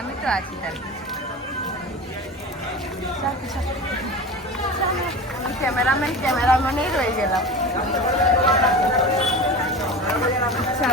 আমি তো আছি তার ক্যামেরাম্যানেই রয়ে গেলাম। আচ্ছা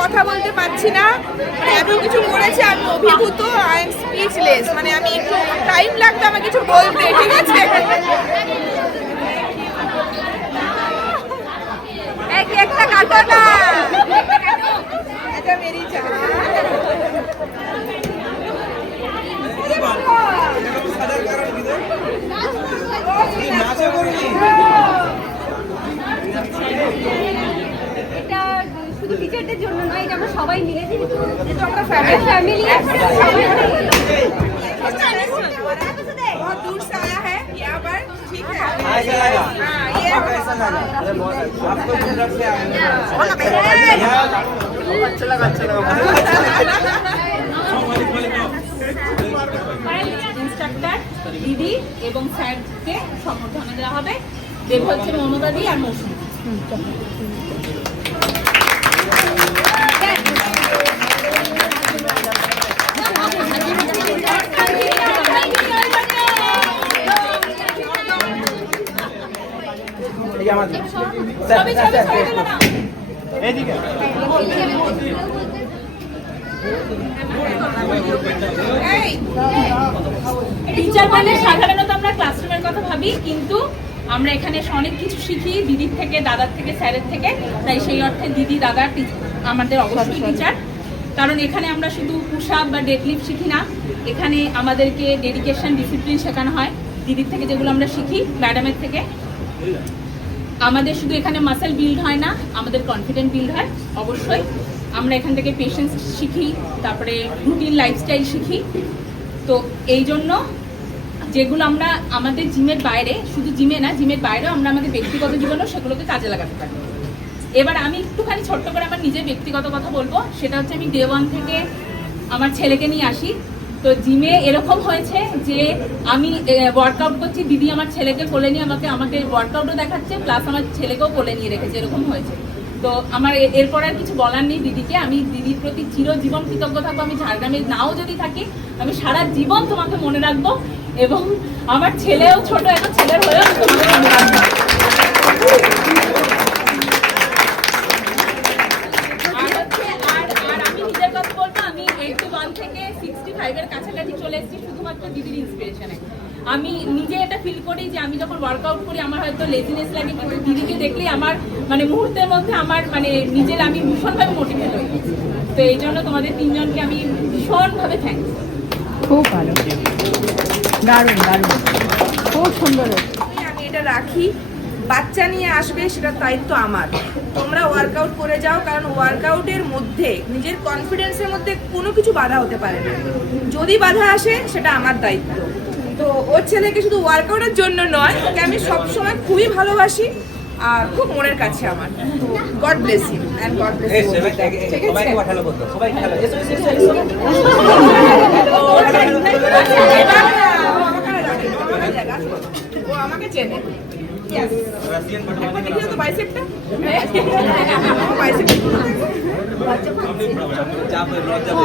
কথা বলতে পারছি না, মানে এত কিছু করেছে, আমি অভিভূত, আই এম স্পিচলেস, মানে আমি একটু টাইম লাগতো আমার কিছু বলতে, ঠিক আছে? একটা কাটো না, এটা মেরি চা। এটা শুধু টিচারদের জন্য নয়, এটা আমরা সবাই মিলে যেহেতু আমরা फैमिली সবাই बहुत दूर से आया है यहाँ पर, ठीक है? ऐसा लगा हाँ, ये कैसा लगा? आपको किस तरफ से आए हैं? अच्छा लगा ইনস্ট্রাক্টর দিদি এবং স্যারকে সম্বর্ধনা দেওয়া হবে। দেব হচ্ছে মমতা দি আর মৌসুমী। টিচার বলে সাধারণত আমরা ক্লাসরুমের কথা ভাবি, কিন্তু আমরা এখানে অনেক কিছু শিখি দিদির থেকে, দাদার থেকে, স্যারের থেকে। তাই সেই অর্থে দিদি দাদা আমাদের অবশ্যই টিচার, কারণ এখানে আমরা শুধু পুশ আপ বা ডেডলিফট শিখি না, এখানে আমাদেরকে ডেডিকেশন, ডিসিপ্লিন শেখানো হয় দিদির থেকে, যেগুলো আমরা শিখি ম্যাডামের থেকে। আমাদের শুধু এখানে মাসেল বিল্ড হয় না, আমাদের কনফিডেন্ট বিল্ড হয় অবশ্যই। আমরা এখান থেকে পেশেন্স শিখি, তারপরে রুটিন লাইফস্টাইল শিখি। তো এই জন্য যেগুলো আমরা আমাদের জিমের বাইরে, শুধু জিমে না, জিমের বাইরেও আমরা আমাদের ব্যক্তিগত জীবনেও সেগুলোকে কাজে লাগাতে পারি। এবার আমি একটুখানি ছোট্ট করে আমার নিজের ব্যক্তিগত কথা বলবো। সেটা হচ্ছে আমি ডে 1 থেকে আমার ছেলেকে নিয়ে আসি। তো জিমে এরকম হয়েছে যে আমি ওয়ার্কআউট করছি, দিদি আমার ছেলেকে কোলে নিয়ে আমাকে ওয়ার্কআউটও দেখাচ্ছে, প্লাস আমার ছেলেকেও কোলে নিয়ে রেখেছে, এরকম হয়েছে। তো আমার এরপর আর কিছু বলার নেই দিদিকে, আমি দিদির প্রতি চিরজীবন কৃতজ্ঞ থাকবো। আমি ঝাড়গ্রামে নাও যদি থাকি, আমি সারা জীবন তোমাকে মনে রাখবো, এবং আমার ছেলেও ছোট, এখন ছেলের হয়েও তোমাকে মনে রাখবো। আর আমি নিজের কথা বলবো, আমি 81 থেকে 65 এর কাছাকাছি চলে এসেছি শুধুমাত্র দিদির ইন্সপিরেশনে। আমি নিজে এটা ফিল করি যে আমি যখন ওয়ার্কআউট করি আমার হয়তো লেজিনেস লাগে, কিন্তু দিদিকে দেখলেই আমার মানে মুহূর্তের মধ্যে আমার মানে নিজের আমি ভীষণভাবে মোটিভেট হই। তো এই জন্য তোমাদের তিনজনকে আমি ভীষণভাবে থ্যাঙ্কস। খুব ভালো, দারুণ দারুণ, খুব সুন্দর। আমি এটা রাখি, বাচ্চা নিয়ে আসবে সেটা দায়িত্ব আমার। তোমরা ওয়ার্কআউট করে যাও, কারণ ওয়ার্কআউটের মধ্যে নিজের কনফিডেন্সের মধ্যে কোনো কিছু বাধা হতে পারে না। যদি বাধা আসে সেটা আমার দায়িত্ব। তো ওর ছেলেকে শুধু ওয়ার্কআউটের জন্য নয়, ওকে আমি সবসময় খুবই ভালোবাসি, আর খুব মনের কাছে আমার। God bless you and God bless you. সবাইকে পাঠালো বলতো, সবাই খেলো, এসো এসো এসো এসো। ও আমাকে চেনে। Yes. একবার দেখিয়ে দাও তো বাইসেপটা। বাইসেপ।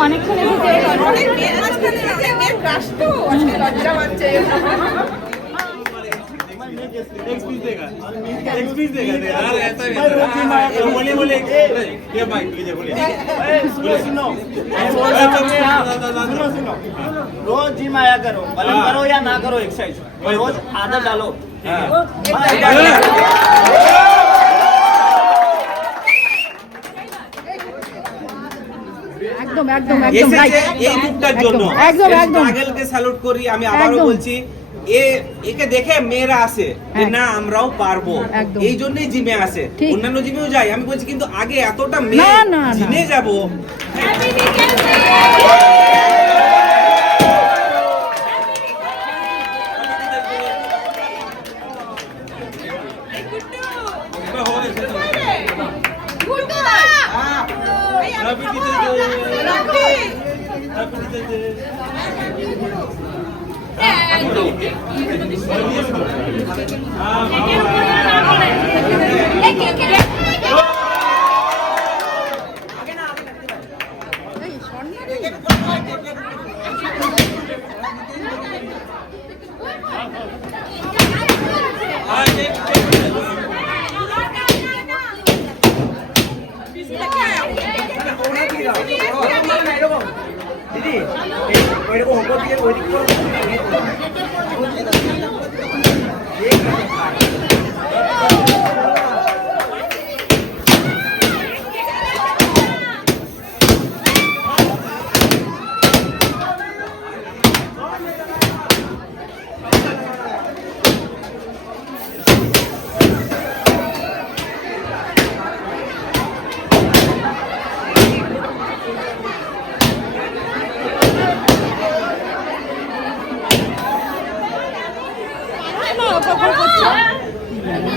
অনেকক্ষণ এসেছে অনেক মেয়ের মাঝখানে আছে, মেয়ের crush তো, আজকে লজ্জা পাচ্ছে। एक्सपीस देगा यार, ऐसा बोले बोले ये भाई तुझे बोले सुनो रोज जिम आया करो, बलन करो या ना करो एक्सरसाइज, रोज आदत डालो। একদম একদম একদম রাইট। এই রূপটার জন্য একদম একদম পাগলকে স্যালুট করি আমি, আবারও একদম। বলছি একে দেখে মেয়েরা আসে যে না আমরাও পারবো, একদম। এই জন্যই জিমে আসে। ঠিক। অন্যান্য জিমেও যাই আমি বলছি, কিন্তু আগে এতটা না, মেয়ে না, না। জিমে যাবো। দিদি ওইরকম উপর দিকে ওইদিক করো।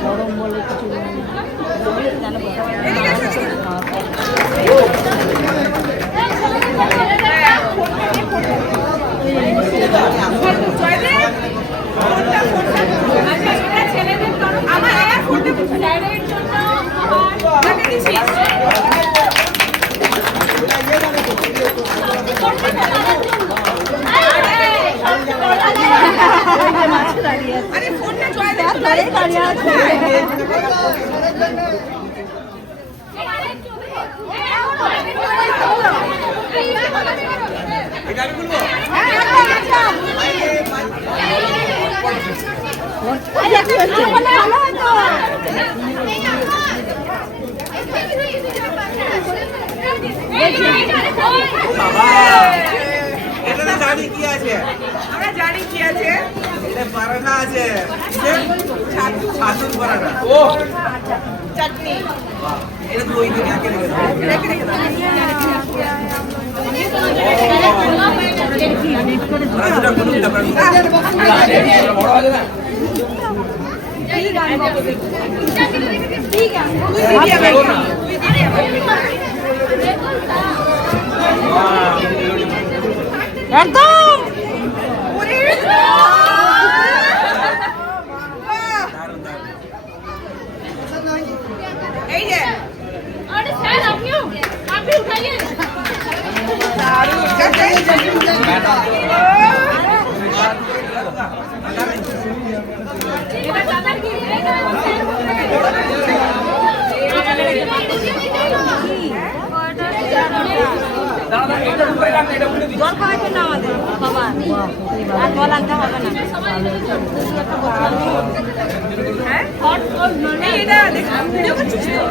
গরম বলে কিছু আরে ফোনটা জয় দে তো দাঁড়িয়ে আছে এটা আমি বলবো এটাতে জানি কি আছে, আমরা জানি কি আছে। এটা পরাঠা আছে, ছাতুর পরাঠা। ও চাটনি এটা তো ওই দিকে আগে রেখে দাও। রেখে রেখে দাও। পরাঠাটা কোন ব্যাপার না। বড় আছে না একদম এই যে अरे सर आप भी उठाइए জল খাওয়াইছে না আমাদের বাবা, আর জল আনতে হবে না। হ্যাঁ এটা দেখুন ভিডিও করছিস তো?